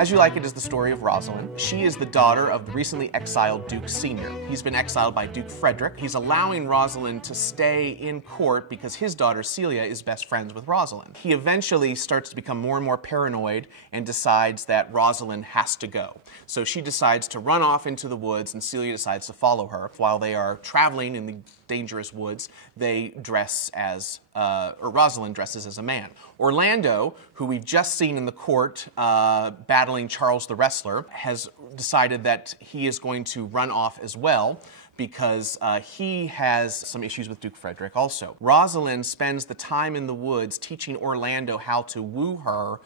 As You Like It is the story of Rosalind. She is the daughter of the recently exiled Duke Senior. He's been exiled by Duke Frederick. He's allowing Rosalind to stay in court because his daughter Celia is best friends with Rosalind. He eventually starts to become more and more paranoid and decides that Rosalind has to go. So she decides to run off into the woods and Celia decides to follow her. While they are traveling in the dangerous woods, they dress as, or Rosalind dresses as a man. Orlando, who we've just seen in the court battling Charles the Wrestler, has decided that he is going to run off as well because he has some issues with Duke Frederick also. Rosalind spends the time in the woods teaching Orlando how to woo her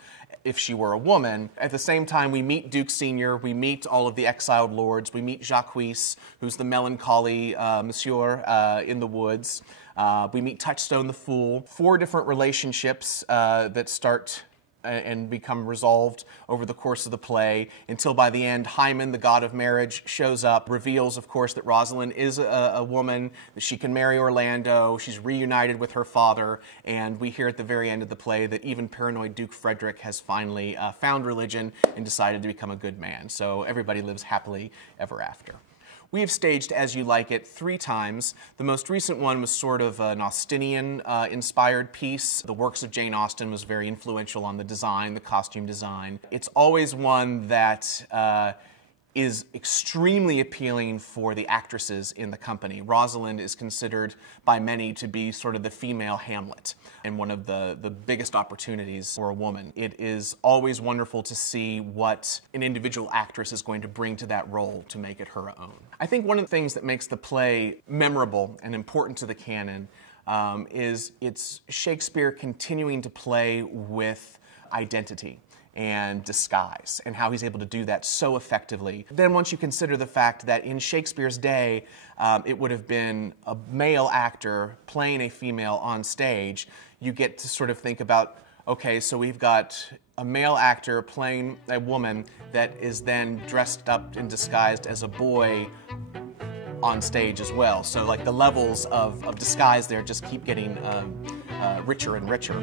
if she were a woman. At the same time, we meet Duke Senior, we meet all of the exiled lords, we meet Jacques, who's the melancholy monsieur in the woods. We meet Touchstone the Fool. 4 different relationships that start and become resolved over the course of the play until by the end, Hymen, the god of marriage, shows up, reveals, of course, that Rosalind is a woman, that she can marry Orlando, she's reunited with her father, and we hear at the very end of the play that even paranoid Duke Frederick has finally found religion and decided to become a good man. So everybody lives happily ever after. We have staged As You Like It 3 times. The most recent one was sort of an Austinian-inspired piece. The works of Jane Austen was very influential on the design, the costume design. It's always one that is extremely appealing for the actresses in the company. Rosalind is considered by many to be sort of the female Hamlet and one of the biggest opportunities for a woman. It is always wonderful to see what an individual actress is going to bring to that role to make it her own. I think one of the things that makes the play memorable and important to the canon is it's Shakespeare continuing to play with identity and disguise, and how he's able to do that so effectively. Then once you consider the fact that in Shakespeare's day, it would have been a male actor playing a female on stage, you get to sort of think about, okay, so we've got a male actor playing a woman that is then dressed up and disguised as a boy on stage as well. So like the levels of disguise there just keep getting richer and richer.